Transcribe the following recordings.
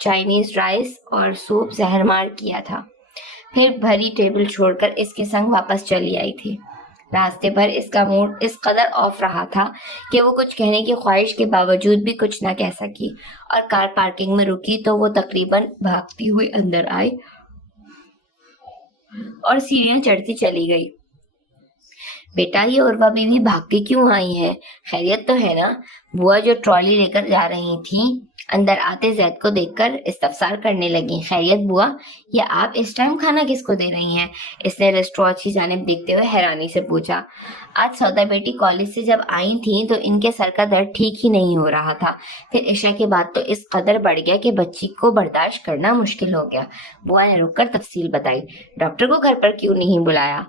Chinese rice اور soup زہر مار کیا تھا۔ پھر بھری ٹیبل چھوڑ کر اس کے سنگ واپس چلی آئی تھی۔ راستے پر اس کا موڈ اس قدر آف رہا تھا کہ وہ کچھ کہنے کی خواہش کے باوجود بھی کچھ نہ کہہ سکی، اور کار پارکنگ میں رکی تو وہ تقریباً بھاگتی ہوئی اندر آئی اور سیڑھیاں چڑھتی چلی گئی۔ بیٹا، یہ عروہ بیوی بھاگتی کیوں آئی ہے؟ خیریت تو ہے نا؟ بوا جو ٹرالی لے کر جا رہی تھی اندر آتے زید کو دیکھ کر استفسار کرنے لگی۔ خیریت بوا، یہ آپ اس ٹائم کھانا کس کو دے رہی ہیں؟ اس نے ریسٹورانٹ کی جانب دیکھتے ہوئے حیرانی سے پوچھا۔ آج سودا بیٹی کالج سے جب آئی تھیں تو ان کے سر کا درد ٹھیک ہی نہیں ہو رہا تھا، پھر عشاء کے بعد تو اس قدر بڑھ گیا کہ بچی کو برداشت کرنا مشکل ہو گیا۔ بوا نے رک کر تفصیل بتائی۔ ڈاکٹر کو گھر پر کیوں نہیں بلایا؟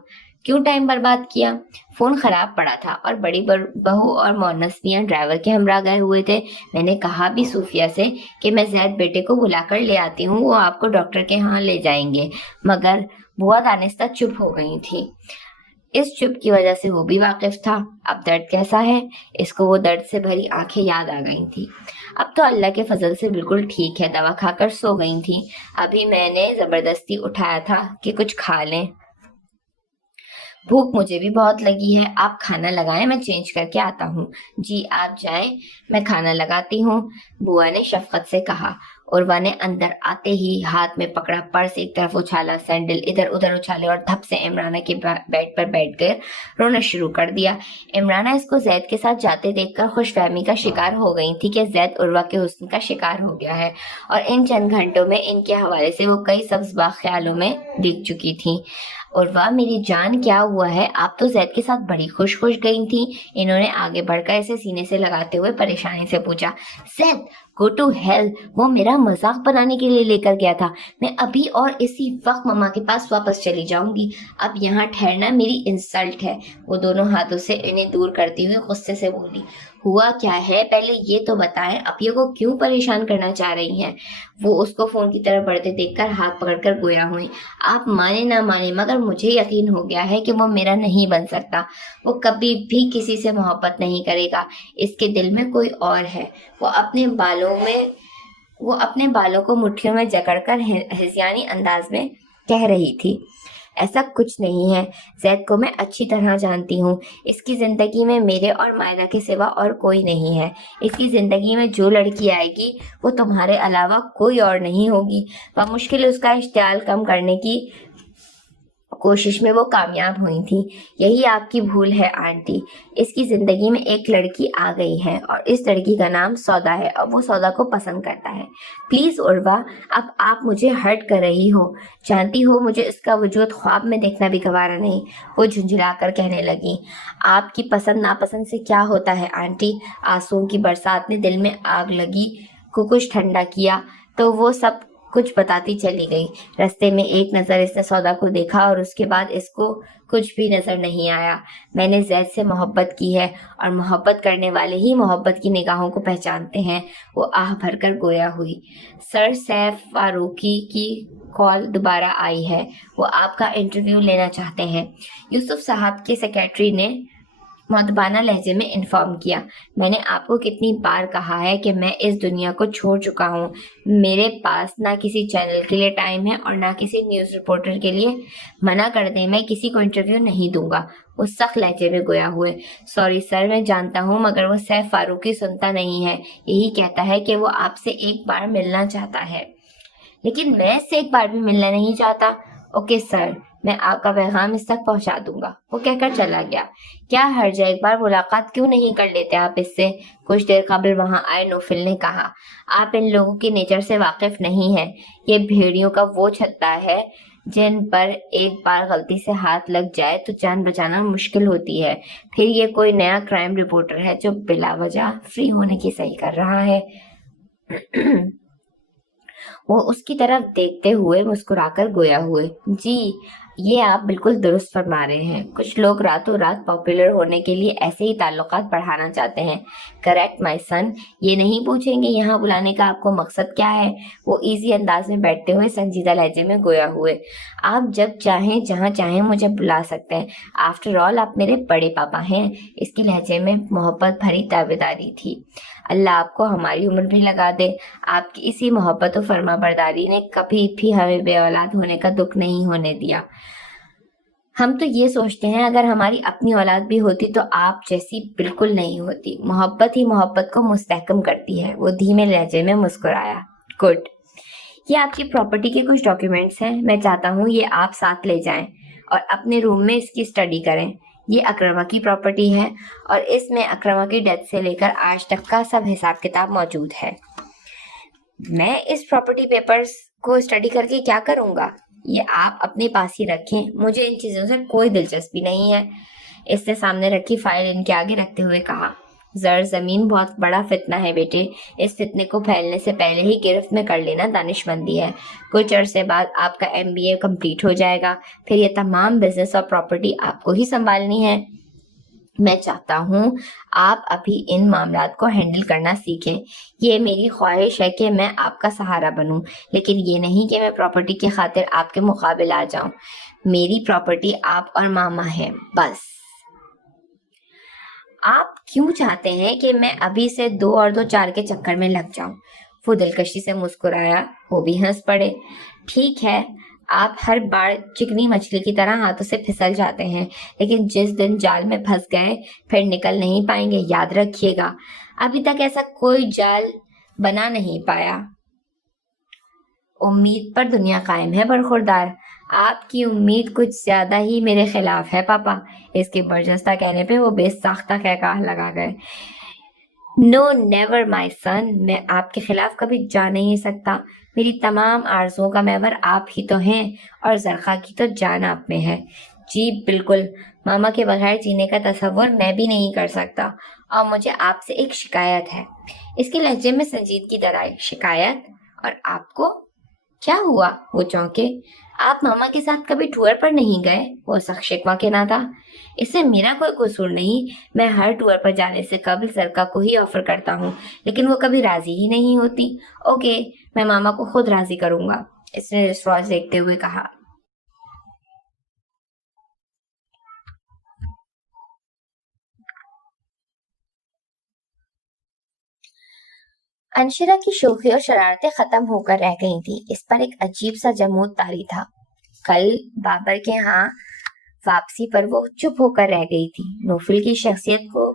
کیوں ٹائم برباد کیا؟ فون خراب پڑا تھا اور بڑی بہو اور مونس میاں ڈرائیور کے ہمراہ گئے ہوئے تھے۔ میں نے کہا بھی صوفیہ سے کہ میں زید بیٹے کو بلا کر لے آتی ہوں، وہ آپ کو ڈاکٹر کے ہاں لے جائیں گے، مگر بوا دانستہ چپ ہو گئی تھی۔ اس چپ کی وجہ سے وہ بھی واقف تھا۔ اب درد کیسا ہے؟ اس کو وہ درد سے بھری آنکھیں یاد آ گئی تھی۔ اب تو اللہ کے فضل سے بالکل ٹھیک ہے، دوا کھا کر سو گئی تھی۔ ابھی میں نے زبردستی اٹھایا تھا کہ کچھ کھا لیں۔ بھوک مجھے بھی بہت لگی ہے، آپ کھانا لگائیں، میں چینج کر کے آتا ہوں۔ جی آپ جائیں، میں کھانا لگاتی ہوں، بوا نے شفقت سے کہا۔ عروہ نے اندر آتے ہی ہاتھ میں پکڑا پرس ایک طرف اچھالا، سینڈل ادھر ادھر اچھالے اور دھپ سے عمرانہ کے بیڈ پر بیٹھ کر رونا شروع کر دیا۔ عمرانہ اس کو زید کے ساتھ جاتے دیکھ کر خوش فہمی کا شکار ہو گئی تھی کہ زید عروہ کے حسن کا شکار ہو گیا ہے، اور ان چند گھنٹوں میں ان کے حوالے سے وہ کئی سبز باغ خیالوں میں ڈگ چکی تھی۔ عروہ میری جان، کیا ہوا ہے؟ آپ تو زید کے ساتھ بڑی خوش گئی تھی۔ انہوں نے آگے بڑھ کر اسے سینے سے لگاتے ہوئے پریشانی سے پوچھا۔ زید، گو ٹو ہیل، وہ میرا مذاق بنانے کے لیے لے کر گیا تھا، میں ابھی اور اسی وقت ماما کے پاس واپس چلی جاؤں گی، اب یہاں ٹھہرنا میری انسلٹ ہے۔ وہ دونوں ہاتھوں سے انہیں دور کرتی ہوئی غصے سے بولی۔ ہوا کیا ہے پہلے یہ تو بتائیں، اپیوں کو کیوں پریشان کرنا چاہ رہی ہیں؟ وہ اس کو فون کی طرف بڑھتے دیکھ کر ہاتھ پکڑ کر گویا ہوئی۔ آپ مانے نہ مانے مگر مجھے یقین ہو گیا ہے کہ وہ میرا نہیں بن سکتا، وہ کبھی بھی کسی سے محبت نہیں کرے گا، اس کے دل میں کوئی اور ہے۔ وہ اپنے بالوں کو مٹھیوں میں جکڑ کر ہذیانی انداز میں کہہ رہی تھی۔ ایسا کچھ نہیں ہے، زید کو میں اچھی طرح جانتی ہوں، اس کی زندگی میں میرے اور مائرہ کے سوا اور کوئی نہیں ہے، اس کی زندگی میں جو لڑکی آئے گی وہ تمہارے علاوہ کوئی اور نہیں ہوگی۔ بمشکل اس کا اشتعال کم کرنے کی کوشش میں وہ کامیاب ہوئی تھی۔ یہی آپ کی بھول ہے آنٹی، اس کی زندگی میں ایک لڑکی آ گئی ہے اور اس لڑکی کا نام سودا ہے اور وہ سودا کو پسند کرتا ہے۔ پلیز عروہ، اب آپ مجھے ہرٹ کر رہی ہو، جانتی ہو مجھے اس کا وجود خواب میں دیکھنا بھی گوارا نہیں۔ وہ جھنجھلا کر کہنے لگی۔ آپ کی پسند ناپسند سے کیا ہوتا ہے آنٹی؟ آنسوؤں کی برسات نے دل میں آگ لگی کو کچھ ٹھنڈا کیا تو وہ سب کچھ بتاتی چلی گئی۔ رستے میں ایک نظر اس نے سودا کو دیکھا اور اس کے بعد اس کو کچھ بھی نظر نہیں آیا۔ میں نے زید سے محبت کی ہے اور محبت کرنے والے ہی محبت کی نگاہوں کو پہچانتے ہیں۔ وہ آہ بھر کر گویا ہوئی۔ سر سیف فاروقی کی کال دوبارہ آئی ہے، وہ آپ کا انٹرویو لینا چاہتے ہیں، یوسف صاحب کے سیکریٹری نے مؤدبانہ لہجے میں انفارم کیا۔ میں نے آپ کو کتنی بار کہا ہے کہ میں اس دنیا کو چھوڑ چکا ہوں، میرے پاس نہ کسی چینل کے لیے ٹائم ہے اور نہ کسی نیوز رپورٹر کے لیے۔ منع کر دیں، میں کسی کو انٹرویو نہیں دوں گا۔ وہ سخت لہجے میں گویا ہوئے۔ سوری سر، میں جانتا ہوں مگر وہ سیف فاروقی سنتا نہیں ہے، یہی کہتا ہے کہ وہ آپ سے ایک بار ملنا چاہتا ہے۔ لیکن میں اس سے ایک بار بھی ملنا نہیں چاہتا۔ اوکے سر، میں آپ کا پیغام اس تک پہنچا دوں گا۔ وہ کہہ کر چلا گیا۔ کیا حرج ہے، ایک بار ملاقات کیوں نہیں کر لیتے آپ اس سے؟ کچھ دیر قبل وہاں آئے نوفل نے کہا۔ آپ ان لوگوں کی نیچر سے واقف نہیں ہیں، یہ بھیڑیوں کا وہ چھتا ہے جن پر ایک بار غلطی سے ہاتھ لگ جائے تو جان بچانا مشکل ہوتی ہے۔ پھر یہ کوئی نیا کرائم رپورٹر ہے جو بلا وجہ فری ہونے کی صحیح کر رہا ہے۔ وہ اس کی طرف دیکھتے ہوئے مسکرا کر گویا ہوئے۔ جی، یہ آپ بالکل درست فرما رہے ہیں، کچھ لوگ راتوں رات پاپولر ہونے کے لیے ایسے ہی تعلقات بڑھانا چاہتے ہیں۔ کریکٹ مائی سن، یہ نہیں پوچھیں گے یہاں بلانے کا آپ کو مقصد کیا ہے؟ وہ ایزی انداز میں بیٹھتے ہوئے سنجیدہ لہجے میں گویا ہوئے۔ آپ جب چاہیں جہاں چاہیں مجھے بلا سکتے ہیں، آفٹر آل آپ میرے بڑے پاپا ہیں۔ اس کے لہجے میں محبت بھری تابعداری تھی۔ اللہ آپ کو ہماری عمر بھی لگا دے. آپ کی اسی محبت و فرما برداری نے کبھی بھی ہمیں بے اولاد ہونے کا دکھ نہیں ہونے دیا. ہم تو یہ سوچتے ہیں اگر ہماری اپنی اولاد بھی ہوتی تو آپ جیسی بالکل نہیں ہوتی. محبت ہی محبت کو مستحکم کرتی ہے. وہ دھیمے لہجے میں مسکرایا. گڈ. یہ آپ کی پراپرٹی کے کچھ ڈاکیومنٹس ہیں. میں چاہتا ہوں یہ آپ ساتھ لے جائیں اور اپنے روم میں اس کی اسٹڈی کریں. یہ اکرما کی پراپرٹی ہے اور اس میں اکرما کی ڈیتھ سے لے کر آج تک کا سب حساب کتاب موجود ہے. میں اس پراپرٹی پیپرز کو اسٹڈی کر کے کیا کروں گا؟ یہ آپ اپنے پاس ہی رکھیں. مجھے ان چیزوں سے کوئی دلچسپی نہیں ہے. اس نے سامنے رکھی فائل ان کے آگے رکھتے ہوئے کہا. زر زمین بہت بڑا فتنہ ہے بیٹے. اس فتنے کو پھیلنے سے پہلے ہی گرفت میں کر لینا دانش مندی ہے. کچھ عرصے بعد آپ کا MBA کمپلیٹ ہو جائے گا. پھر یہ تمام بزنس اور پراپرٹی آپ کو ہی سنبھالنی ہے. میں چاہتا ہوں آپ ابھی ان معاملات کو ہینڈل کرنا سیکھیں. یہ میری خواہش ہے کہ میں آپ کا سہارا بنوں، لیکن یہ نہیں کہ میں پراپرٹی کی خاطر آپ کے مقابل آ جاؤں. میری پراپرٹی آپ اور ماما ہیں بس. آپ کیوں چاہتے ہیں کہ میں ابھی سے 2 اور 2 4 کے چکر میں لگ جاؤں؟ وہ دلکشی سے مسکرایا. وہ بھی ہنس پڑے. ٹھیک ہے، آپ ہر بار چکنی مچھلی کی طرح ہاتھوں سے پھسل جاتے ہیں، لیکن جس دن جال میں پھنس گئے پھر نکل نہیں پائیں گے. یاد رکھیے گا. ابھی تک ایسا کوئی جال بنا نہیں پایا. امید پر دنیا قائم ہے برخوردار. آپ کی امید کچھ زیادہ ہی میرے خلاف ہے پاپا. اس کے برجستہ کہنے پہ وہ بے ساختہ قہقہہ لگا گئے. نو نیور مائی سن. میں آپ کے خلاف کبھی جا نہیں سکتا. میری تمام آرزوؤں کا محور آپ ہی تو ہیں اور زرخا کی تو جان آپ میں ہے. جی بالکل. ماما کے بغیر جینے کا تصور میں بھی نہیں کر سکتا. اور مجھے آپ سے ایک شکایت ہے. اس کے لہجے میں سنجیدگی درائی. شکایت؟ اور آپ کو کیا ہوا؟ وہ چونکے. آپ ماما کے ساتھ کبھی ٹور پر نہیں گئے؟ وہ سخت شکوہ کہنا تھا. اس سے میرا کوئی قصور نہیں. میں ہر ٹور پر جانے سے قبل سرکا کو ہی آفر کرتا ہوں، لیکن وہ کبھی راضی ہی نہیں ہوتی. اوکے، میں ماما کو خود راضی کروں گا. اس نے رسواج دیکھتے ہوئے کہا. انشرا کی شوخی اور شرارتیں ختم ہو کر رہ گئی تھی. اس پر ایک عجیب سا جمود طاری تھا. کل بابر کے ہاں واپسی پر وہ چپ ہو کر رہ گئی تھی. نوفل کی شخصیت کو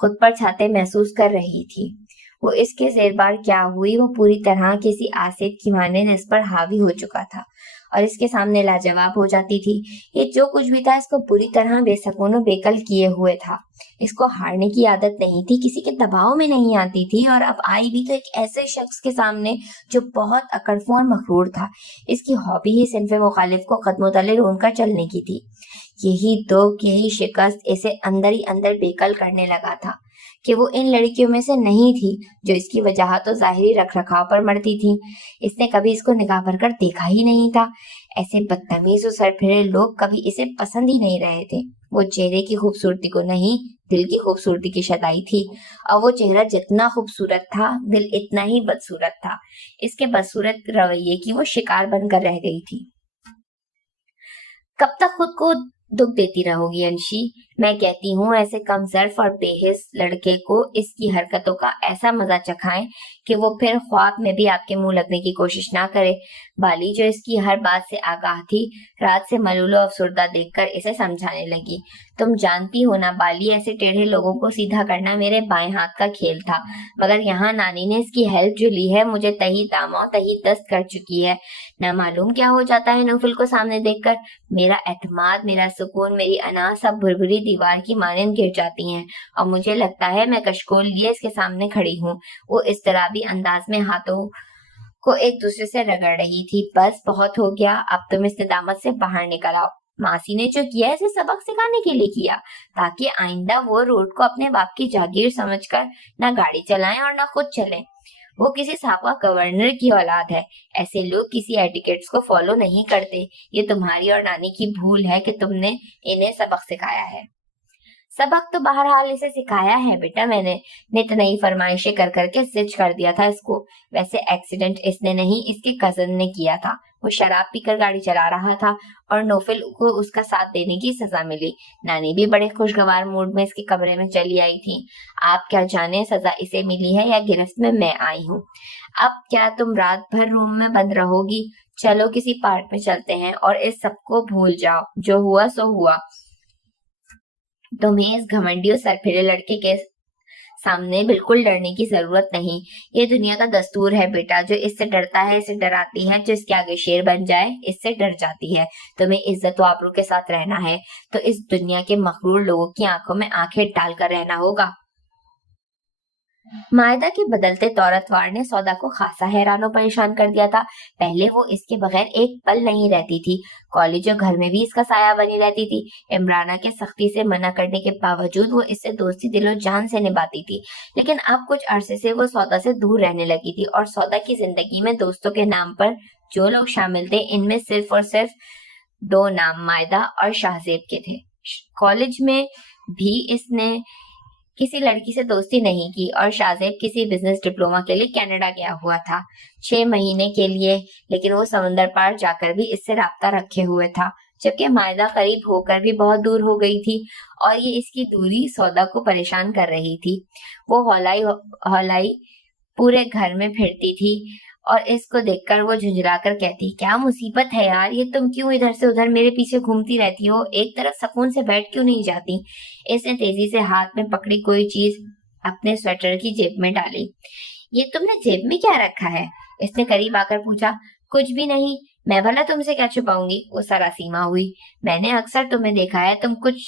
خود پر چھاتے محسوس کر رہی تھی. وہ اس کے زیر بار کیا ہوئی وہ پوری طرح کسی آسیب کی مانند اس پر حاوی ہو چکا تھا اور اس کے سامنے لاجواب ہو جاتی تھی. یہ جو کچھ بھی تھا اس کو پوری طرح بے سکون و بے کل کیے ہوئے تھا. اس کو ہارنے کی عادت نہیں تھی، کسی کے دباؤ میں نہیں آتی تھی، اور اب آئی بھی تو ایک ایسے شخص کے سامنے جو بہت اکڑفو اور مغرور تھا. اس کی ہابی ہی صنف مخالف کو قدم تلے رون کر چلنے کی تھی. یہی دکھ، یہی شکست اسے اندر ہی اندر بے کل کرنے لگا تھا کہ وہ ان لڑکیوں میں سے نہیں تھی جو اس کی وجاہت و ظاہری رکھ رکھاؤ پر مرتی تھی. اس نے کبھی اس کو نگاہ بھر کر دیکھا ہی نہیں تھا. ایسے بدتمیز و سرپھرے لوگ کبھی اسے پسند ہی نہیں رہے تھے. وہ چہرے کی خوبصورتی کو نہیں، دل کی خوبصورتی کی شدائی تھی، اور وہ چہرہ جتنا خوبصورت تھا دل اتنا ہی بدصورت تھا. اس کے بدصورت رویے کی وہ شکار بن کر رہ گئی تھی. کب تک خود کو دکھ دیتی رہو گی انشی؟ میں کہتی ہوں ایسے کم ظرف اور بے حس لڑکے کو اس کی حرکتوں کا ایسا مزہ چکھائیں کہ وہ پھر خواب میں بھی آپ کے منہ لگنے کی کوشش نہ کرے. بالی جو اس کی ہر بات سے آگاہ تھی رات سے ملول و افسردہ دیکھ کر اسے سمجھانے لگی. تم جانتی ہو نا بالی، ایسے ٹیڑھے لوگوں کو سیدھا کرنا میرے بائیں ہاتھ کا کھیل تھا، مگر یہاں نانی نے اس کی ہیلپ جو لی ہے مجھے تہی داموں تہی دست کر چکی ہے. نہ معلوم کیا ہو جاتا ہے نوفل کو سامنے دیکھ کر. میرا اعتماد، میرا سکون، میری انا سب بھربھری دیوار کی مانند گر جاتی ہیں اور مجھے لگتا ہے میں کشکول لیے اس کے سامنے کھڑی ہوں. وہ اضطرابی انداز میں ہاتھوں کو ایک دوسرے سے رگڑ رہی تھی. بس بہت ہو گیا، اب تم اس ندامت سے باہر نکل آؤ. ماسی نے جو کیا اسے سبق سکھانے کے لیے کیا تاکہ آئندہ وہ روڈ کو اپنے باپ کی جاگیر سمجھ کر نہ گاڑی چلائیں اور نہ خود چلیں. وہ کسی سابقہ گورنر کی اولاد ہے. ایسے لوگ کسی ایٹیکیٹس کو فالو نہیں کرتے. یہ تمہاری اور نانی کی بھول ہے کہ تم نے انہیں سبق سکھایا ہے. سبق تو بہرحال اسے سکھایا ہے بیٹا میں نے. نت نئی فرمائشیں کر کر کے زج کر دیا تھا اس کو. ویسے ایکسیڈنٹ اس نے نہیں، اس کے کزن نے کیا تھا. وہ شراب پی کر گاڑی چلا رہا تھا اور نوفل کو اس کا ساتھ دینے کی سزا ملی۔ نانی بھی بڑے خوشگوار موڈ میں اس کے کمرے میں چلی آئی تھی۔ آپ کیا جانے سزا اسے ملی ہے یا گرفت میں آئی ہوں۔ اب کیا تم رات بھر روم میں بند رہو گی؟ چلو کسی پارک میں چلتے ہیں اور اس سب کو بھول جاؤ، جو ہوا سو ہوا۔ تمہیں اس گھمنڈی اور سرپھرے لڑکے کے سامنے بالکل ڈرنے کی ضرورت نہیں۔ یہ دنیا کا دستور ہے بیٹا، جو اس سے ڈرتا ہے اسے ڈراتی ہے، جو اس کے آگے شیر بن جائے اس سے ڈر جاتی ہے۔ تمہیں عزت و آبرو کے ساتھ رہنا ہے تو اس دنیا کے مغرور لوگوں کی آنکھوں میں آنکھیں ڈال کر رہنا ہوگا۔ مائدہ کے بدلتے طور اتوار نے سودا کو خاصا حیران و پریشان کر دیا تھا۔ پہلے وہ اس کے بغیر ایک پل نہیں رہتی تھی۔ کالج اور گھر میں بھی اس کا سایہ بنی رہتی تھی۔ عمرانہ کے سختی سے منع کرنے کے باوجود وہ اس سے دوستی دل و جان سے نبھاتی تھی، لیکن اب کچھ عرصے سے وہ سودا سے دور رہنے لگی تھی، اور سودا کی زندگی میں دوستوں کے نام پر جو لوگ شامل تھے ان میں صرف اور صرف دو نام مائدہ اور شاہزیب کے تھے۔ کالج میں بھی اس نے کسی لڑکی سے دوستی نہیں کی، اور شاہزیب کسی بزنس ڈپلوما کے لیے کینیڈا گیا ہوا تھا 6 مہینے کے لیے، لیکن وہ سمندر پار جا کر بھی اس سے رابطہ رکھے ہوئے تھا، جبکہ مائدہ قریب ہو کر بھی بہت دور ہو گئی تھی، اور یہ اس کی دوری سودا کو پریشان کر رہی تھی۔ وہ ہولائی پورے گھر میں پھرتی تھی اور اس کو دیکھ کر وہ جھنجھلا کر کہتی، کیا مصیبت ہے یار، یہ تم کیوں ادھر سے ادھر میرے پیچھے گھومتی رہتی ہو؟ ایک طرف سکون سے بیٹھ کیوں نہیں جاتی؟ اس نے تیزی سے ہاتھ میں پکڑی کوئی چیز اپنے سویٹر کی جیب میں ڈالی۔ یہ تم نے جیب میں کیا رکھا ہے؟ اس نے قریب آ کر پوچھا۔ کچھ بھی نہیں، میں بھلا تم سے کیا چھپاؤں گی؟ وہ سراسیمہ ہوئی۔ میں نے اکثر تمہیں دیکھا ہے، تم کچھ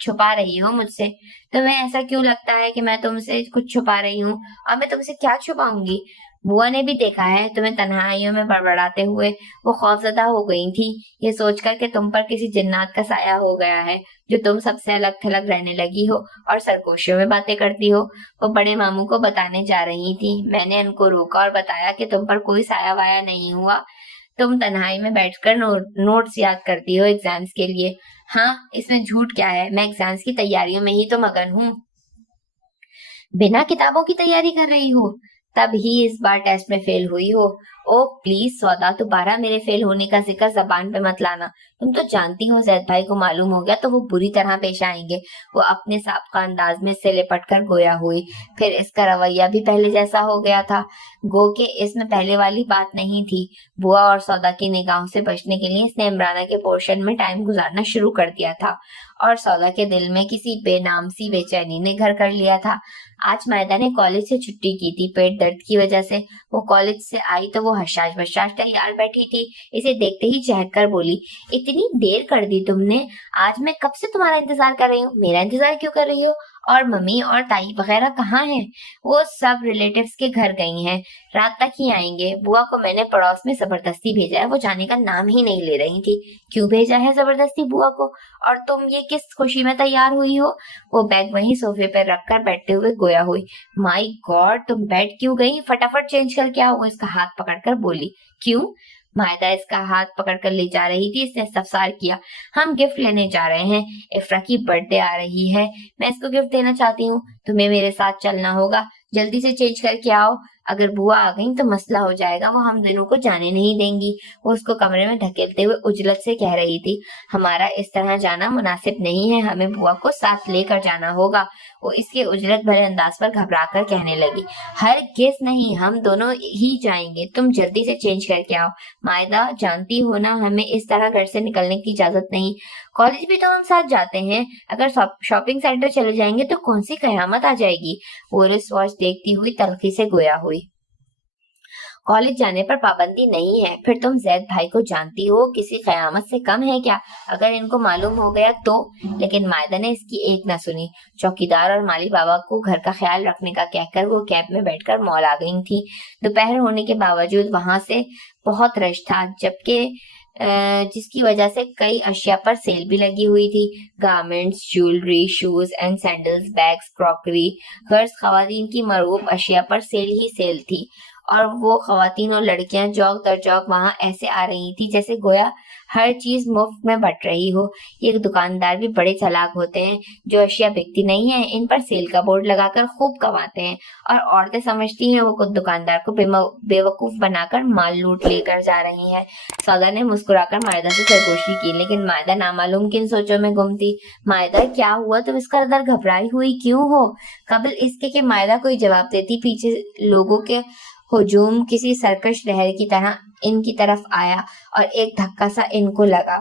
چھپا رہی ہو مجھ سے۔ تمہیں ایسا کیوں لگتا ہے کہ میں تم سے کچھ چھپا رہی ہوں؟ اور میں تم سے کیا چھپاؤں گی؟ بوا نے بھی دیکھا ہے تمہیں تنہائیوں میں بڑبڑاتے ہوئے۔ وہ خوفزدہ ہو گئی تھی یہ سوچ کر کہ تم پر کسی جنات کا سایہ ہو گیا ہے، جو تم سب سے الگ تھلگ رہنے لگی ہو اور سرگوشیوں میں باتیں کرتی ہو۔ وہ بڑے ماموں کو بتانے جا رہی تھی، میں نے ان کو روکا اور بتایا کہ تم پر کوئی سایہ وایا نہیں ہوا، تم تنہائی میں بیٹھ کر نوٹس یاد کرتی ہو ایگزامز کے لیے۔ ہاں، اس میں جھوٹ کیا ہے، میں ایگزامز کی تیاریوں میں ہی تو مگن ہوں۔ بنا کتابوں کی تیاری کر رہی ہو؟ تب ہی اس بار ٹیسٹ میں فیل ہوئی ہو۔ او پلیز سودا، دوبارہ میرے فیل ہونے کا ذکر زبان پہ مت لانا۔ تم تو جانتی ہو زید بھائی کو معلوم ہو گیا تو وہ بری طرح پیش آئیں گے۔ وہ اپنے سابقہ انداز میں سے لپٹ کر گویا ہوئی، پھر اس کا رویہ بھی پہلے جیسا ہو گیا تھا، گو کہ اس میں پہلے والی بات نہیں تھی۔ بوا اور سودا کی نگاہوں سے بچنے کے لیے اس نے عمرانہ کے پورشن میں ٹائم گزارنا شروع کر دیا تھا، اور سودا کے دل میں کسی بے نام سی بے چینی نے گھر کر لیا تھا۔ آج مائدہ نے کالج سے چھٹی کی تھی پیٹ درد کی وجہ سے۔ وہ کالج سے آئی تو وہ حشاش بشاش تیار بیٹھی تھی، اسے دیکھتے ہی چہک کر بولی، اتنی دیر کر دی تم نے؟ آج میں کب سے تمہارا انتظار کر رہی ہوں۔ میرا انتظار کیوں کر رہی ہو؟ اور ممی اور تائی وغیرہ کہاں ہیں؟ وہ سب ریلیٹیوز کے گھر گئی ہیں، رات تک ہی آئیں گے۔ بوا کو میں نے پڑوس میں زبردستی بھیجا ہے، وہ جانے کا نام ہی نہیں لے رہی تھی۔ کیوں بھیجا ہے زبردستی بوا کو؟ اور تم یہ کس خوشی میں تیار ہوئی ہو؟ وہ بیگ وہیں صوفے پر رکھ کر بیٹھتے ہوئے گویا ہوئی۔ مائی گاڈ، تم بیٹھ کیوں گئی؟ فٹافٹ چینج کر کے آؤ، وہ اس کا ہاتھ پکڑ کر بولی۔ کیوں؟ مائدہ اس کا ہاتھ پکڑ کر لے جا رہی تھی۔ اس نے استفسار کیا۔ ہم گفٹ لینے جا رہے ہیں، افرا کی برتھ ڈے آ رہی ہے، میں اس کو گفٹ دینا چاہتی ہوں، تمہیں میرے ساتھ چلنا ہوگا، جلدی سے چینج کر کے آؤ، اگر بوا آ گئی تو مسئلہ ہو جائے گا، وہ ہم دونوں کو جانے نہیں دیں گی۔ وہ اس کو کمرے میں دھکیلتے ہوئے اجلت سے کہہ رہی تھی، ہمارا اس طرح جانا مناسب نہیں ہے، ہمیں بوا کو ساتھ لے کر جانا ہوگا۔ وہ اس کے اجلت بھرے انداز پر گھبرا کر کہنے لگی، ہرگز نہیں، ہم دونوں ہی جائیں گے، تم جلدی سے چینج کر کے آؤ۔ مائدہ، جانتی ہو نا ہمیں اس طرح گھر سے نکلنے کی اجازت نہیں، کالج بھی تو ہم ساتھ جاتے ہیں، اگر شاپنگ سینٹر چلے جائیں گے تو کون سی قیامت آ جائے گی۔ وہ رسٹ واچ دیکھتی ہوئی تلخی سے گویا ہوئی۔ کالج جانے پر پابندی نہیں ہے، پھر تم زید بھائی کو جانتی ہو، کسی قیامت سے کم ہے کیا، اگر ان کو معلوم ہو گیا تو۔ لیکن مائدہ نے اس کی ایک نہ سنی۔ چوکیدار اور مالی بابا کو گھر کا خیال رکھنے کا کہہ کر وہ کیب میں بیٹھ کر مال آ گئی تھی۔ دوپہر ہونے کے باوجود وہاں سے بہت رش تھا، جبکہ جس کی وجہ سے کئی اشیاء پر سیل بھی لگی ہوئی تھی، garments, jewellery, shoes and sandals, bags, crockery, غرض خواتین کی مرغوب اشیاء پر سیل ہی سیل تھی، اور وہ خواتین اور لڑکیاں چوک در چوک وہاں ایسے آ رہی تھی جیسے گویا ہر چیز مفت میں بٹ رہی ہو۔ یہ دکاندار بھی بڑے چالاک ہوتے ہیں، جو اشیاء بکتی نہیں ہیں ان پر سیل کا بورڈ لگا کر خوب کماتے ہیں، اور عورتیں سمجھتی ہیں وہ خود دکاندار کو بے وقوف بنا کر مال لوٹ لے کر جا رہی ہیں۔ سودا نے مسکرا کر مائدہ سے سرگوشی کی، لیکن مائدہ نامعلوم کن سوچوں میں گم تھی۔ مائدہ کیا ہوا؟ تم اس قدر گھبرائی ہوئی کیوں ہو؟ قبل اس کے کہ مائدہ کوئی جواب دیتی، پیچھے لوگوں کے ہجوم کسی سرکش لہر کی طرح ان کی طرف آیا اور ایک دھکا سا ان کو لگا۔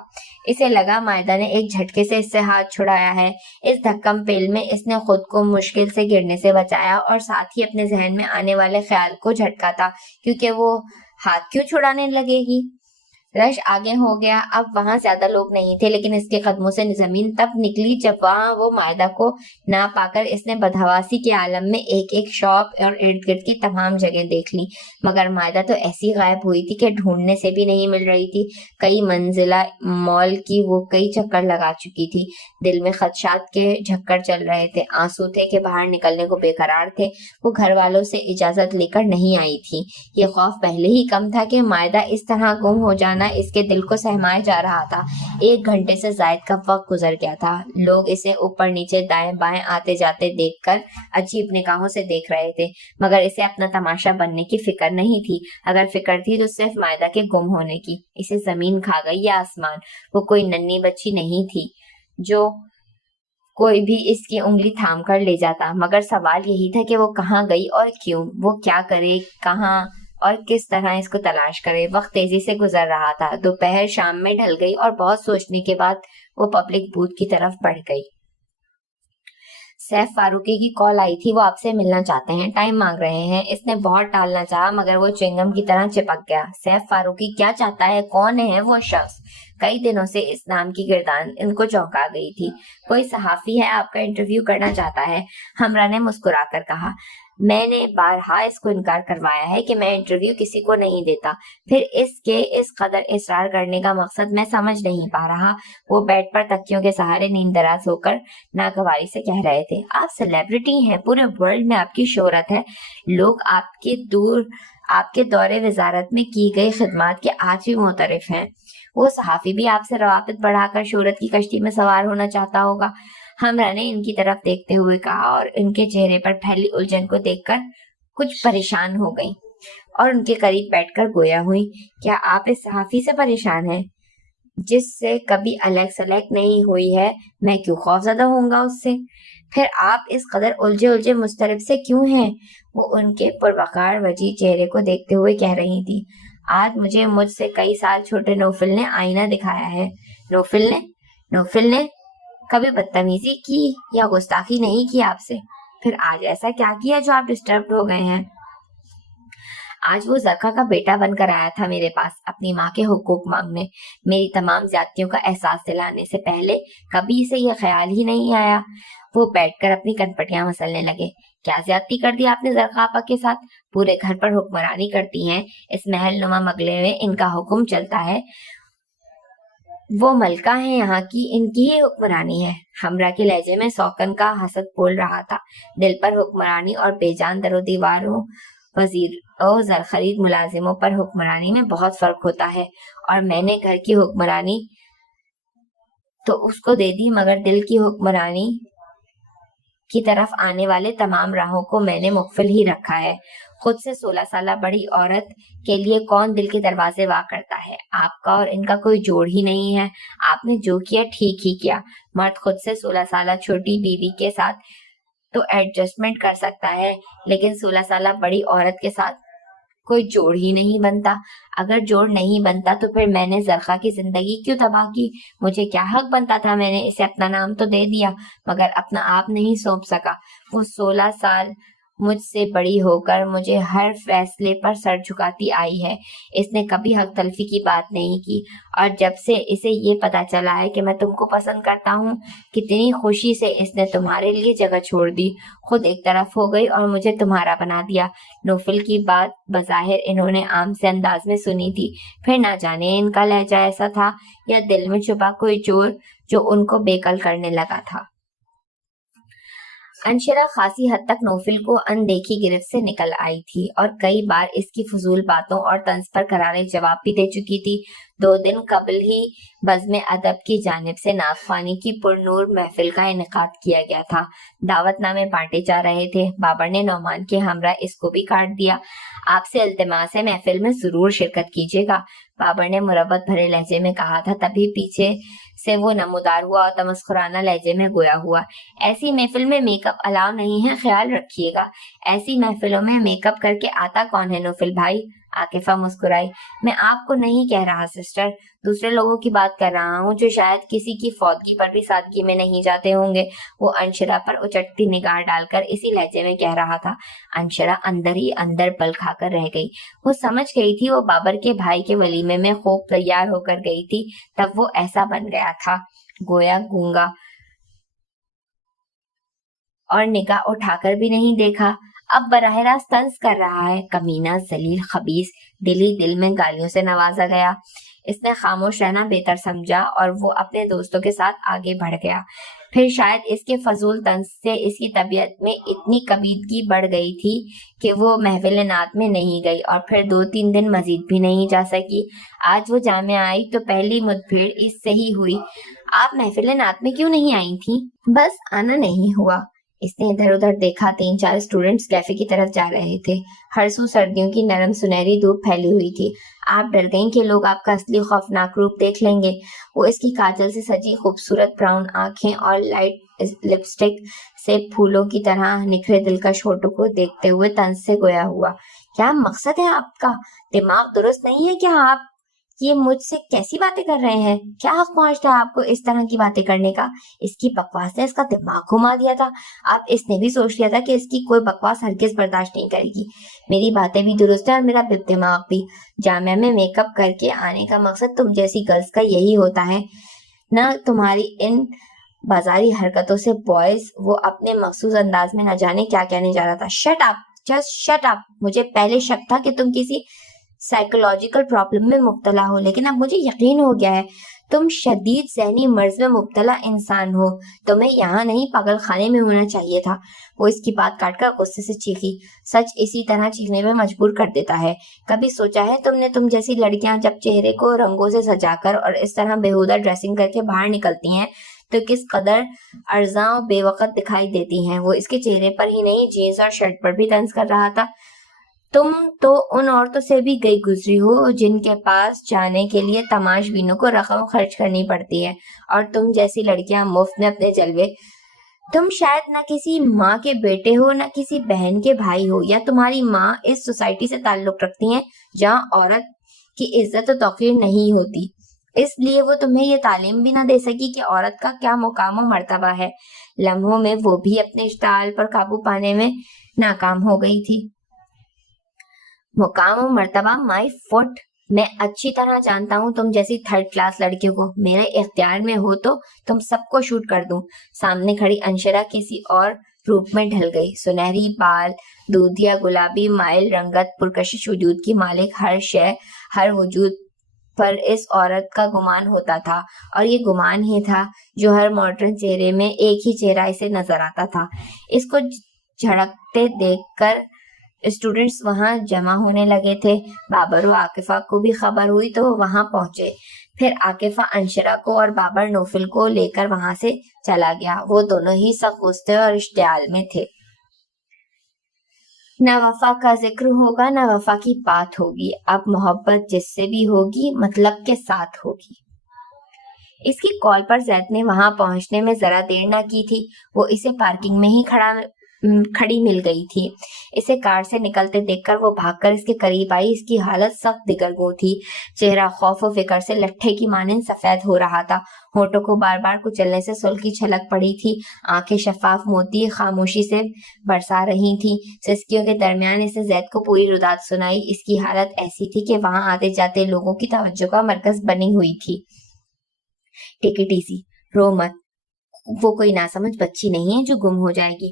اسے لگا مائدہ نے ایک جھٹکے سے اس سے ہاتھ چھڑایا ہے۔ اس دھکم پیل میں اس نے خود کو مشکل سے گرنے سے بچایا اور ساتھ ہی اپنے ذہن میں آنے والے خیال کو جھٹکا تھا، کیونکہ وہ ہاتھ کیوں چھڑانے لگے گی؟ رش آگے ہو گیا۔ اب وہاں زیادہ لوگ نہیں تھے، لیکن اس کے قدموں سے زمین تب نکلی جب وہاں وہ مائدہ کو نہ پا کر اس نے بدحواسی کے عالم میں ایک ایک شاپ اور ارد گرد کی تمام جگہ دیکھ لی، مگر مائدہ تو ایسی غائب ہوئی تھی کہ ڈھونڈنے سے بھی نہیں مل رہی تھی۔ کئی منزلہ مال کی وہ کئی چکر لگا چکی تھی۔ دل میں خدشات کے جھکڑ چل رہے تھے، آنسو تھے کہ باہر نکلنے کو بے قرار تھے۔ وہ گھر والوں سے اجازت لے کر نہیں آئی تھی۔ یہ خوف پہلے ہی کم تھا کہ مائدہ اس طرح گم ہو جانا اس کے دل کو سہمائے جا رہا تھا۔ 1 گھنٹے سے زائد کا وقت گزر گیا تھا۔ لوگ اسے اوپر نیچے دائیں بائیں آتے جاتے دیکھ کر عجیب نگاہوں سے دیکھ رہے تھے، مگر اسے اپنا تماشا بننے کی فکر نہیں تھی۔ اگر فکر تھی تو صرف مائدہ کے گم ہونے کی۔ اسے زمین کھا گئی یا آسمان؟ وہ کوئی ننھی بچی نہیں تھی جو کوئی بھی اس کی انگلی تھام کر لے جاتا، مگر سوال یہی تھا کہ وہ کہاں گئی اور کیوں؟ وہ کیا کرے، کہاں اور کس طرح اس کو تلاش کرے؟ وقت تیزی سے گزر رہا تھا۔ دوپہر شام میں ڈھل گئی اور بہت سوچنے کے بعد وہ پبلک بوتھ کی طرف بڑھ گئی۔ سیف فاروقی کی کال آئی تھی، وہ آپ سے ملنا چاہتے ہیں، ٹائم مانگ رہے ہیں۔ اس نے بہت ٹالنا چاہا مگر وہ چنگم کی طرح چپک گیا۔ سیف فاروقی کیا چاہتا ہے؟ کون ہے وہ شخص؟ کئی دنوں سے اس نام کی گردان ان کو چونکا گئی تھی۔ کوئی صحافی ہے، آپ کا انٹرویو کرنا چاہتا ہے، ہمراہ نے مسکرا کر کہا۔ میں نے بارہا اس کو انکار کروایا ہے کہ میں انٹرویو کسی کو نہیں دیتا، پھر اس کے اس قدر اصرار کرنے کا مقصد میں سمجھ نہیں پا رہا۔ وہ بیڈ پر تکیوں کے سہارے نیند دراز ہو کر ناگواری سے کہہ رہے تھے۔ آپ سیلیبریٹی ہیں، پورے ورلڈ میں آپ کی شہرت ہے، لوگ آپ کے دور وزارت میں کی گئی خدمات کے آج بھی معترف ہیں۔ وہ صحافی بھی آپ سے روابط بڑھا کر شہرت کی کشتی میں سوار ہونا چاہتا ہوگا، ہمراہ نے ان کی طرف دیکھتے ہوئے کہا، اور ان کے چہرے پر پھیلی الجھن کو دیکھ کر کچھ پریشان ہو گئی اور ان کے قریب بیٹھ کر گویا ہوئی۔ کیا آپ اس صحافی سے پریشان ہیں جس سے کبھی الیک سلیک نہیں ہوئی ہے؟ میں کیوں خوفزدہ ہوں گا اس سے؟ پھر آپ اس قدر الجھے مضطرب سے کیوں ہیں؟ وہ ان کے پروقار وجیح چہرے کو دیکھتے ہوئے کہہ رہی تھی۔ آج مجھ سے کئی سال چھوٹے نوفل نے آئینہ دکھایا ہے۔ نوفل نے کبھی بدتمیزی کی یا گستاخی نہیں کی آپ سے؟ پھر آج ایسا کیا کیا جو آپ ڈسٹربڈ ہو گئے ہیں؟ آج وہ زرخا کا بیٹا بن کر آیا تھا میرے پاس اپنی ماں کے حقوق مانگنے، میری تمام زیادتیوں کا احساس دلانے سے پہلے کبھی اسے یہ خیال ہی نہیں آیا۔ وہ بیٹھ کر اپنی کنپٹیاں مسلنے لگے۔ کیا زیادتی کر دی آپ نے زرخا آپا کے ساتھ؟ پورے گھر پر حکمرانی کرتی ہیں، اس محل نما بنگلے میں ان کا حکم چلتا ہے، وہ ملکہ ہیں یہاں کی، ان کی ہی حکمرانی ہے۔ ہمراہ کے لہجے میں سوکن کا حسد بول رہا تھا۔ دل پر حکمرانی اور بے جان در و دیواروں وزیروں زرخرید ملازموں پر حکمرانی میں بہت فرق ہوتا ہے، اور میں نے گھر کی حکمرانی تو اس کو دے دی، مگر دل کی حکمرانی کی طرف آنے والے تمام راہوں کو میں نے مقفل ہی رکھا ہے۔ خود سے 16 سالہ بڑی عورت کے لیے کون دل کے دروازے وا کرتا ہے؟ آپ کا اور ان کا کوئی جوڑ ہی نہیں ہے۔ آپ نے جو کیا ٹھیک ہی کیا۔ مرد خود سے 16 سالہ چھوٹی بیوی کے ساتھ تو ایڈجسٹمنٹ کر سکتا ہے، لیکن 16 سالہ بڑی عورت کے ساتھ کوئی جوڑ ہی نہیں بنتا۔ اگر جوڑ نہیں بنتا تو پھر میں نے زرخا کی زندگی کیوں تباہ کی؟ مجھے کیا حق بنتا تھا؟ میں نے اسے اپنا نام تو دے دیا، مگر اپنا آپ نہیں سونپ سکا۔ وہ 16 سال مجھ سے بڑی ہو کر مجھے ہر فیصلے پر سر جھکاتی آئی ہے۔ اس نے کبھی حق تلفی کی بات نہیں کی، اور جب سے اسے یہ پتا چلا ہے کہ میں تم کو پسند کرتا ہوں، کتنی خوشی سے اس نے تمہارے لیے جگہ چھوڑ دی، خود ایک طرف ہو گئی اور مجھے تمہارا بنا دیا۔ نوفل کی بات بظاہر انہوں نے عام سے انداز میں سنی تھی، پھر نہ جانے ان کا لہجہ ایسا تھا یا دل میں چھپا کوئی چور جو ان کو بے قل کرنے لگا تھا۔ انشرا خاصی حد تک نوفل کو اندیکھی گرفت سے نکل آئی تھی اور کئی بار اس کی فضول باتوں اور طنز پر کرارے جواب بھی دے چکی تھی۔ 2 دن قبل ہی بزم ادب کی جانب سے نعت خوانی کی پرنور محفل کا انعقاد کیا گیا تھا۔ دعوت نامے بانٹے جا رہے تھے۔ بابر نے نعمان کے ہمراہ اس کو بھی کاٹ دیا۔ آپ سے التماس ہے محفل میں ضرور شرکت کیجیے گا، بابر نے مروت بھرے لہجے میں کہا تھا۔ تبھی پیچھے سے وہ نمودار ہوا اور تمسخرانہ لہجے میں گویا ہوا، ایسی محفل میں میک اپ الاؤ نہیں ہے، خیال رکھیے گا۔ ایسی محفلوں میں میک اپ کر کے آتا کون ہے نوفل بھائی؟ عاقفہ مسکرائی۔ میں آپ کو نہیں کہہ رہا سسٹر، دوسرے لوگوں کی بات کر رہا ہوں جو شاید کسی کی فوتگی پر بھی سادگی میں نہیں جاتے ہوں گے، وہ انشرا پر اچٹتی نگاہ ڈال کر اسی لہجے میں کہہ رہا تھا۔ انشرا اندر ہی اندر بل کھا کر رہ گئی۔ وہ سمجھ گئی تھی وہ بابر کے بھائی کے ولیمے میں خوب تیار ہو کر گئی تھی، تب وہ ایسا بن گیا تھا، گویا گونگا، اور نگاہ اٹھا کر بھی نہیں دیکھا۔ اب براہ راست طنز کر رہا ہے، کمینہ، ذلیل، خبیث، دل ہی دل میں گالیوں سے نوازا گیا۔ اس نے خاموش رہنا بہتر سمجھا اور وہ اپنے دوستوں کے ساتھ آگے بڑھ گیا۔ پھر شاید اس کے فضول طنز سے اس کی طبیعت میں اتنی کمیدگی بڑھ گئی تھی کہ وہ محفل نعت میں نہیں گئی اور پھر 2-3 دن مزید بھی نہیں جا سکی۔ آج وہ جامعہ آئی تو پہلی مدبھیڑ اس سے ہی ہوئی۔ آپ محفل نعت میں کیوں نہیں آئی تھی؟ بس آنا نہیں ہوا۔ اس نے ادھر ادھر دیکھا۔ 3-4 اسٹوڈنٹس کیفے کی طرف جا رہے تھے۔ ہر سو سردیوں کی نرم سنہری دھوپ پھیلی ہوئی تھی۔ آپ ڈر گئیں کہ لوگ آپ کا اصلی خوفناک روپ دیکھ لیں گے۔ وہ اس کی کاجل سے سجی خوبصورت براؤن آنکھیں اور لائٹ لپسٹک سے پھولوں کی طرح نکھرے دلکش ہونٹوں کو دیکھتے ہوئے طنز سے گویا ہوا۔ کیا مقصد ہے آپ کا؟ دماغ درست نہیں ہے کیا آپ؟ یہ مجھ سے کیسی باتیں کر رہے ہیں؟ کیا حق پہنچتا ہے آپ کو اس طرح کی باتیں کرنے کا؟ اس کی بکواس نے اس کا دماغ گھما دیا تھا۔ اب اس نے بھی سوچ لیا تھا کہ اس کی کوئی بکواس ہرگز برداشت نہیں کرے گی۔ میری باتیں بھی درست ہیں اور میرا دماغ بھی۔ جامعہ میں میک اپ کر کے آنے کا مقصد تم جیسی گرلز کا یہی ہوتا ہے، نہ تمہاری ان بازاری حرکتوں سے بوائز۔ وہ اپنے مخصوص انداز میں نہ جانے کیا کہنے جا رہا تھا۔ Shut up, just shut up. مجھے پہلے شک تھا کہ تم کسی سائیکولوجیکل پرابلم میں مبتلا ہو، لیکن اب مجھے یقین ہو گیا ہے تم شدید ذہنی مرض میں مبتلا انسان ہو۔ تمہیں یہاں نہیں پاگل خانے میں ہونا چاہیے تھا۔ وہ اس کی بات کاٹ کر غصے سے چیخی۔ سچ اسی طرح چیخنے میں مجبور کر دیتا ہے۔ کبھی سوچا ہے تم نے تم جیسی لڑکیاں جب چہرے کو رنگوں سے سجا کر اور اس طرح بےہودہ ڈریسنگ کر کے باہر نکلتی ہیں تو کس قدر ارزاں و بے وقت دکھائی دیتی ہیں؟ وہ اس کے چہرے پر ہی نہیں، جینس اور شرٹ پر بھی طنز کر رہا تھا۔ تم تو ان عورتوں سے بھی گئی گزری ہو جن کے پاس جانے کے لیے تماش بینوں کو رقم خرچ کرنی پڑتی ہے، اور تم جیسی لڑکیاں مفت میں اپنے جلوے۔ تم شاید نہ کسی ماں کے بیٹے ہو نہ کسی بہن کے بھائی ہو، یا تمہاری ماں اس سوسائٹی سے تعلق رکھتی ہیں جہاں عورت کی عزت و توقیر نہیں ہوتی، اس لیے وہ تمہیں یہ تعلیم بھی نہ دے سکی کہ عورت کا کیا مقام و مرتبہ ہے۔ لمحوں میں وہ بھی اپنے اشتعال پر قابو پانے میں ناکام ہو گئی تھی۔ مقام و مرتبہ مائی فٹ، میں اچھی طرح جانتا ہوں تم جیسی 3rd کلاس لڑکیوں کو۔ میرے اختیار میں ہو تو تم سب کو شوٹ کر دوں۔ سامنے کھڑی انشرا کسی اور روپ میں ڈھل گئی۔ سنہری بال، دودھیا گلابی مائل رنگت، پرکشش وجود کی مالک، ہر شے، ہر وجود پر اس عورت کا گمان ہوتا تھا، اور یہ گمان ہی تھا جو ہر ماڈرن چہرے میں ایک ہی چہرہ اسے نظر آتا تھا۔ اس کو جھڑکتے دیکھ کر اسٹوڈنٹس وہاں جمع ہونے لگے تھے۔ بابر و عاقفہ کو بھی خبر ہوئی تو وہ وہاں پہنچے۔ پھر عاقفہ انشرا کو اور بابر نوفل کو لے کر وہاں سے چلا گیا۔ وہ دونوں ہی سخت غصے اور اشتعال میں تھے۔ نہ وفا کا ذکر ہوگا نہ وفا کی بات ہوگی۔ اب محبت جس سے بھی ہوگی مطلب کے ساتھ ہوگی۔ اس کی کال پر زید نے وہاں پہنچنے میں ذرا دیر نہ کی تھی۔ وہ اسے پارکنگ میں ہی کھڑی مل گئی تھی۔ اسے کار سے نکلتے دیکھ کر وہ بھاگ کر اس کے قریب آئی۔ اس کی حالت سخت دگرگوں تھی۔ چہرہ خوف و فکر سے لٹھے کی مانند سفید ہو رہا تھا۔ ہونٹوں کو بار بار کچلنے سے سلخی چھلک پڑی تھی۔ آنکھیں شفاف موتی خاموشی سے برسا رہی تھیں۔ سسکیوں کے درمیان اسے زید کو پوری رداد سنائی۔ اس کی حالت ایسی تھی کہ وہاں آتے جاتے لوگوں کی توجہ کا مرکز بنی ہوئی تھی۔ ٹیک اٹ ایزی، رو مت، وہ کوئی ناسمجھ بچی نہیں ہے جو گم ہو جائے گی۔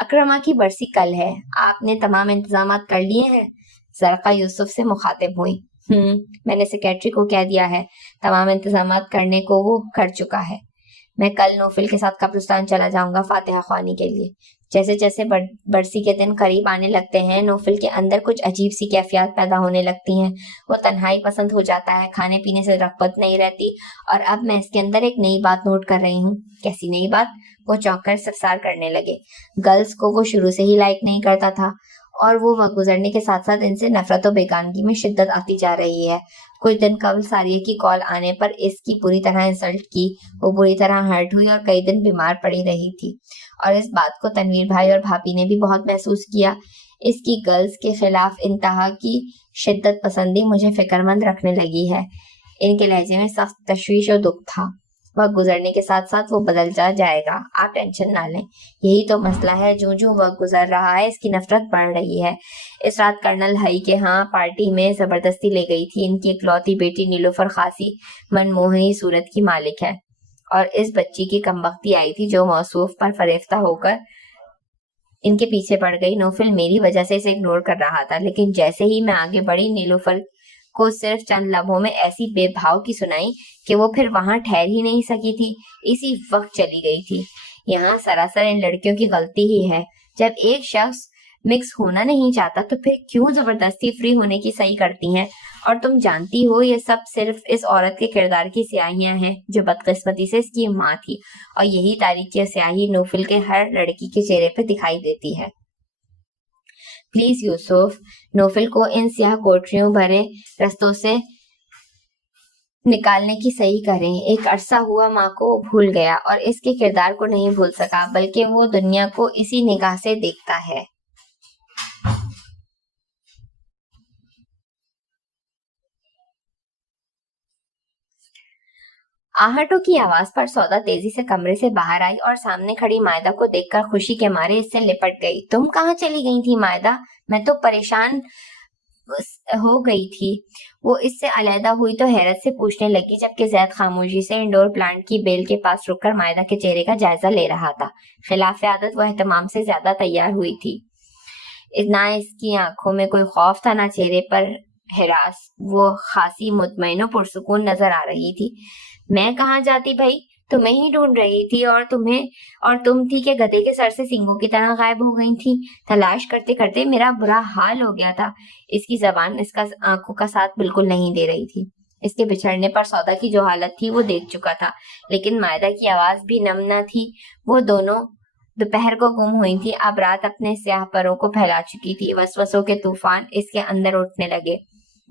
اکرما کی برسی کل ہے، آپ نے تمام انتظامات کر لیے ہیں؟ زرقا یوسف سے مخاطب ہوئی۔ میں نے سیکریٹری کو کہہ دیا ہے، تمام انتظامات کرنے کو وہ کر چکا ہے۔ میں کل نوفل کے ساتھ قبرستان چلا جاؤں گا فاتحہ خوانی کے لیے۔ جیسے جیسے برسی کے دن قریب آنے لگتے ہیں، نوفل کے اندر کچھ عجیب سی کیفیات پیدا ہونے لگتی ہیں۔ وہ تنہائی پسند ہو جاتا ہے، کھانے پینے سے رغبت نہیں رہتی، اور اب میں اس کے اندر ایک نئی بات نوٹ کر رہی ہوں۔ کیسی نئی بات؟ وہ چونک کر استفسار کرنے لگے۔ گرلز کو وہ شروع سے ہی لائک نہیں کرتا تھا، اور وہ وقت گزرنے کے ساتھ ساتھ ان سے نفرت و بیگانگی میں شدت آتی جا رہی ہے۔ کچھ دن قبل ساریہ کی کال آنے پر اس کی پوری طرح انسلٹ کی، وہ بری طرح ہرٹ ہوئی اور کئی دن بیمار پڑی رہی تھی، اور اس بات کو تنویر بھائی اور بھابھی نے بھی بہت محسوس کیا۔ اس کی گرلز کے خلاف انتہا کی شدت پسندی مجھے فکر مند رکھنے لگی ہے۔ ان کے لہجے میں سخت تشویش اور دکھ تھا۔ وقت گزرنے کے ساتھ ساتھ وہ بدل جائے گا، آپ ٹینشن نہ لیں۔ یہی تو مسئلہ ہے، جو وقت گزر رہا ہے اس کی نفرت بڑھ رہی ہے۔ اس رات کرنل ہائی کے ہاں پارٹی میں زبردستی لے گئی تھی۔ ان کی اکلوتی بیٹی نیلوفر خاصی منموہنی صورت کی مالک ہے، اور اس بچی کی کمبختی آئی تھی جو موصوف پر فریفتہ ہو کر ان کے پیچھے پڑ گئی۔ نوفل میری وجہ سے اسے اگنور کر رہا تھا، لیکن جیسے ہی میں آگے بڑھی، نیلوفر کو صرف چند لمحوں میں ایسی بے بھاؤ کی سنائی کہ وہ پھر وہاں ٹھہر ہی نہیں سکی تھی، اسی وقت چلی گئی تھی۔ یہاں سراسر ان لڑکیوں کی غلطی ہی ہے۔ جب ایک شخص مکس ہونا نہیں چاہتا تو پھر کیوں زبردستی فری ہونے کی صحیح کرتی ہیں؟ اور تم جانتی ہو یہ سب صرف اس عورت کے کردار کی سیاہیاں ہیں جو بدقسمتی سے اس کی ماں تھی، اور یہی تاریکی سیاہی نوفل کے ہر لڑکی کے چہرے پہ دکھائی دیتی ہے۔ پلیز یوسف، نوفل کو ان سیاہ کوٹریوں بھرے رستوں سے نکالنے کی صحیح کریں۔ ایک عرصہ ہوا ماں کو بھول گیا، اور اس کے کردار کو نہیں بھول سکا، بلکہ وہ دنیا کو اسی نگاہ سے دیکھتا ہے۔ آہٹوں کی آواز پر سودا تیزی سے کمرے سے باہر آئی اور سامنے کھڑی مائدہ کو دیکھ کر خوشی کے مارے اس سے لپٹ گئی۔ تم کہاں چلی گئی تھی مائدہ؟ میں تو پریشان ہو گئی تھی، وہ اس سے علیحدہ ہوئی تو حیرت سے پوچھنے لگی، جبکہ زید خاموشی سے انڈور پلانٹ کی بیل کے پاس رک کر مائدہ کے چہرے کا جائزہ لے رہا تھا۔ خلاف عادت وہ اہتمام سے زیادہ تیار ہوئی تھی۔ نہ اس کی آنکھوں میں کوئی خوف تھا، نہ چہرے پر ہراس۔ وہ خاصی مطمئن و پرسکون نظر آ رہی تھی۔ میں کہاں جاتی بھائی؟ تمہیں ہی ڈھونڈ رہی تھی، اور تم تھی کہ گدھے کے سر سے سینگوں کی طرح غائب ہو گئی تھی۔ تلاش کرتے کرتے میرا برا حال ہو گیا تھا۔ اس کی زبان اس کا آنکھوں کا ساتھ بالکل نہیں دے رہی تھی۔ اس کے بچھڑنے پر سودا کی جو حالت تھی وہ دیکھ چکا تھا، لیکن مائدہ کی آواز بھی نم نہ تھی۔ وہ دونوں دوپہر کو گم ہوئی تھی، اب رات اپنے سیاہ پروں کو پھیلا چکی تھی۔ وسوسوں کے طوفان اس کے اندر اٹھنے لگے۔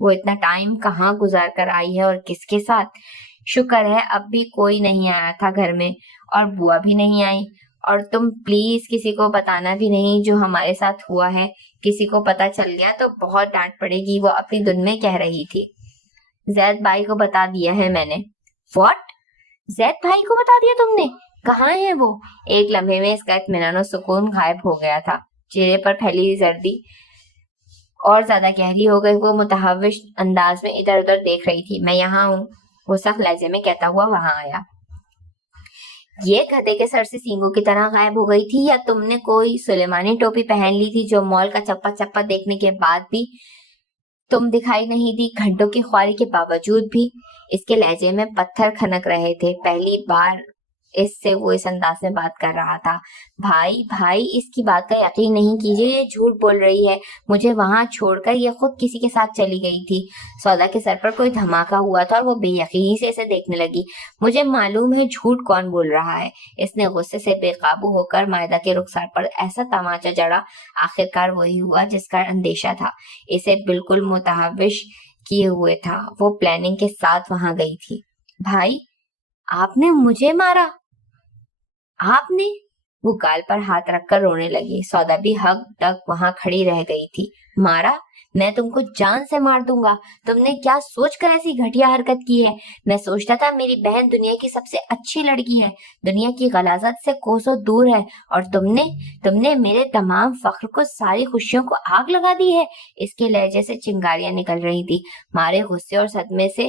وہ اتنا ٹائم کہاں گزار کر آئی ہے اور کس کے ساتھ؟ شکر ہے اب بھی کوئی نہیں آیا تھا گھر میں، اور بوا بھی نہیں آئی۔ اور تم پلیز کسی کو بتانا بھی نہیں جو ہمارے ساتھ ہوا ہے۔ کسی کو پتا چل گیا تو بہت ڈانٹ پڑے گی، وہ اپنی دن میں کہہ رہی تھی۔ زید بھائی کو بتا دیا ہے میں نے۔ واٹ؟ زید بھائی کو بتا دیا تم نے؟ کہاں ہے وہ؟ ایک لمحے میں اس کا اطمینان و سکون غائب ہو گیا تھا۔ چہرے پر پھیلی زردی اور زیادہ گہری ہو گئی۔ وہ متحوش انداز میں ادھر ادھر دیکھ رہی تھی۔ میں یہاں ہوں، وہ سخت لہجے میں کہتا ہوا وہاں آیا۔ یہ گدھے کے سر سے سینگوں کی طرح غائب ہو گئی تھی، یا تم نے کوئی سلیمانی ٹوپی پہن لی تھی جو مال کا چپا چپا دیکھنے کے بعد بھی تم دکھائی نہیں دی؟ گھنٹوں کی خواری کے باوجود بھی؟ اس کے لہجے میں پتھر کھنک رہے تھے۔ پہلی بار اس سے وہ اس انداز میں بات کر رہا تھا۔ بھائی اس کی بات کا یقین نہیں کیجیے، یہ جھوٹ بول رہی ہے۔ مجھے وہاں چھوڑ کر یہ خود کسی کے ساتھ چلی گئی تھی۔ سودا کے سر پر کوئی دھماکہ ہوا تھا اور وہ بے یقینی سے اسے دیکھنے لگی۔ مجھے معلوم ہے جھوٹ کون بول رہا ہے۔ اس نے غصے سے بے قابو ہو کر مائدہ کے رخسار پر ایسا تماچا جڑا۔ آخرکار وہی ہوا جس کا اندیشہ تھا۔ اسے بالکل متحوش کیے ہوئے تھا۔ وہ پلاننگ کے ساتھ وہاں گئی تھی۔ بھائی، آپ نے مجھے مارا؟ آپ نے؟ وہ گال پر ہاتھ رکھ کر رونے لگی۔ سودا بھی حق تک وہاں کھڑی رہ گئی تھی۔ مارا؟ میں تم کو جان سے مار دوں گا۔ تم نے کیا سوچ کر ایسی گھٹیا حرکت کی ہے؟ میں سوچتا تھا میری بہن دنیا کی سب سے اچھی لڑکی ہے، دنیا کی غلاظت سے کوسوں دور ہے، اور تم نے میرے تمام فخر کو، ساری خوشیوں کو آگ لگا دی ہے۔ اس کے لہجے سے چنگاریاں نکل رہی تھی۔ مارے غصے اور صدمے سے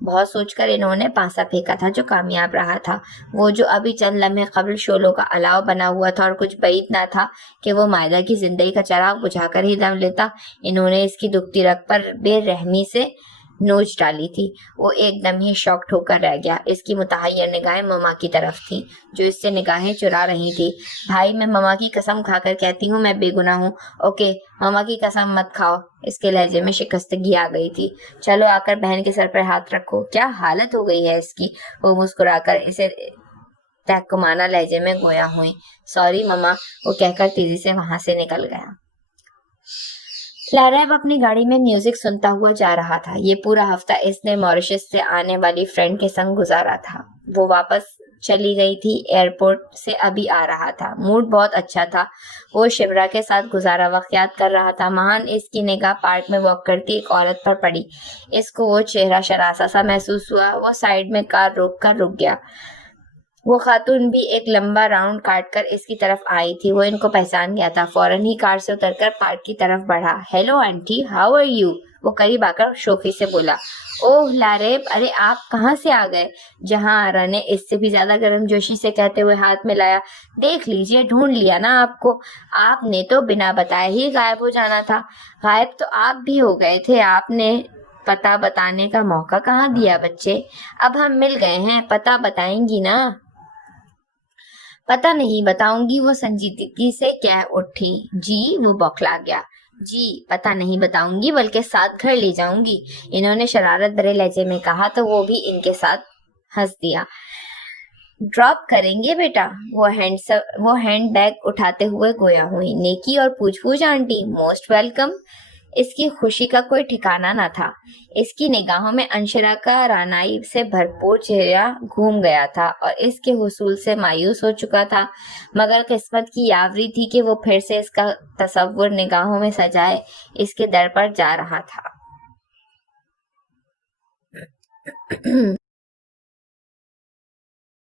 بہت سوچ کر انہوں نے پانسا پھینکا تھا جو کامیاب رہا تھا، وہ جو ابھی چند لمحے قبل شعلوں کا الاؤ بنا ہوا تھا، اور کچھ بعید نہ تھا کہ وہ مائدہ کی زندگی کا چراغ بجھا کر ہی دم لیتا۔ انہوں نے اس کی دکھتی رگ پر بے رحمی سے نوچ ڈالی تھی۔ وہ ایک دم ہی شاکڈ ہو کر رہ گیا۔ اس کی متحیر نگاہیں مما کی طرف تھیں جو اس سے نگاہیں چرا رہی تھی۔ بھائی، میں مما کی قسم کھا کر کہتی ہوں میں بے گناہ ہوں۔ اوکے، مما کی قسم مت کھاؤ۔ اس کے لہجے میں شکستگی آ گئی تھی۔ چلو آ کر بہن کے سر پر ہاتھ رکھو۔ کیا حالت ہو گئی ہے اس کی؟ وہ مسکرا کر اسے تحکمانہ لہجے میں گویا ہوئی۔ سوری مما، وہ کہہ کر تیزی سے وہاں سے نکل گیا۔ لیریب اپنی گاڑی میں میوزک سنتا ہوا جا رہا تھا۔ یہ پورا ہفتہ اس نے موریشس سے آنے والی فرینڈ کے سنگ گزارا تھا۔ وہ واپس چلی گئی تھی، ایئرپورٹ سے ابھی آ رہا تھا۔ موڈ بہت اچھا تھا۔ وہ شبرا کے ساتھ گزارا وقت یاد کر رہا تھا۔ مہان اس کی نگاہ پارک میں واک کرتی ایک عورت پر پڑی۔ اس کو وہ چہرہ شراسہ سا محسوس ہوا۔ وہ سائیڈ میں کار روک کر رک گیا۔ وہ خاتون بھی ایک لمبا راؤنڈ کاٹ کر اس کی طرف آئی تھی۔ وہ ان کو پہچان گیا تھا۔ فوراً ہی کار سے اتر کر پارک کی طرف بڑھا۔ Hello aunty, how are you? وہ قریب آ کر شوخی سے بولا۔ اوہ لیریب، ارے آپ کہاں سے آ گئے؟ جہاں آرا نے اس سے بھی زیادہ گرم جوشی سے کہتے ہوئے ہاتھ میں لایا۔ دیکھ لیجئے، ڈھونڈ لیا نا آپ کو۔ آپ نے تو بنا بتائے ہی غائب ہو جانا تھا۔ غائب تو آپ بھی ہو گئے تھے، آپ نے پتہ بتانے کا موقع کہاں دیا بچے؟ اب ہم مل گئے ہیں، پتہ بتائیں گی نا؟ پتہ نہیں بتاؤں گی، وہ سنجیدگی سے کہہ اٹھی۔ جی؟ وہ بوکھلا گیا۔ جی، پتہ نہیں بتاؤں گی بلکہ ساتھ گھر لے جاؤں گی، انہوں نے شرارت بھرے لہجے میں کہا تو وہ بھی ان کے ساتھ ہنس دیا۔ ڈراپ کریں گے بیٹا؟ وہ ہینڈ بیگ اٹھاتے ہوئے گویا ہوئی۔ نیکی اور پوچھ پوچھ آنٹی، موسٹ ویلکم۔ اس کی خوشی کا کوئی ٹھکانہ نہ تھا۔ اس کی نگاہوں میں انشرا کا رعنائی سے بھرپور چہرہ گھوم گیا تھا اور اس کے حصول سے مایوس ہو چکا تھا، مگر قسمت کی یاوری تھی کہ وہ پھر سے اس کا تصور نگاہوں میں سجائے اس کے در پر جا رہا تھا۔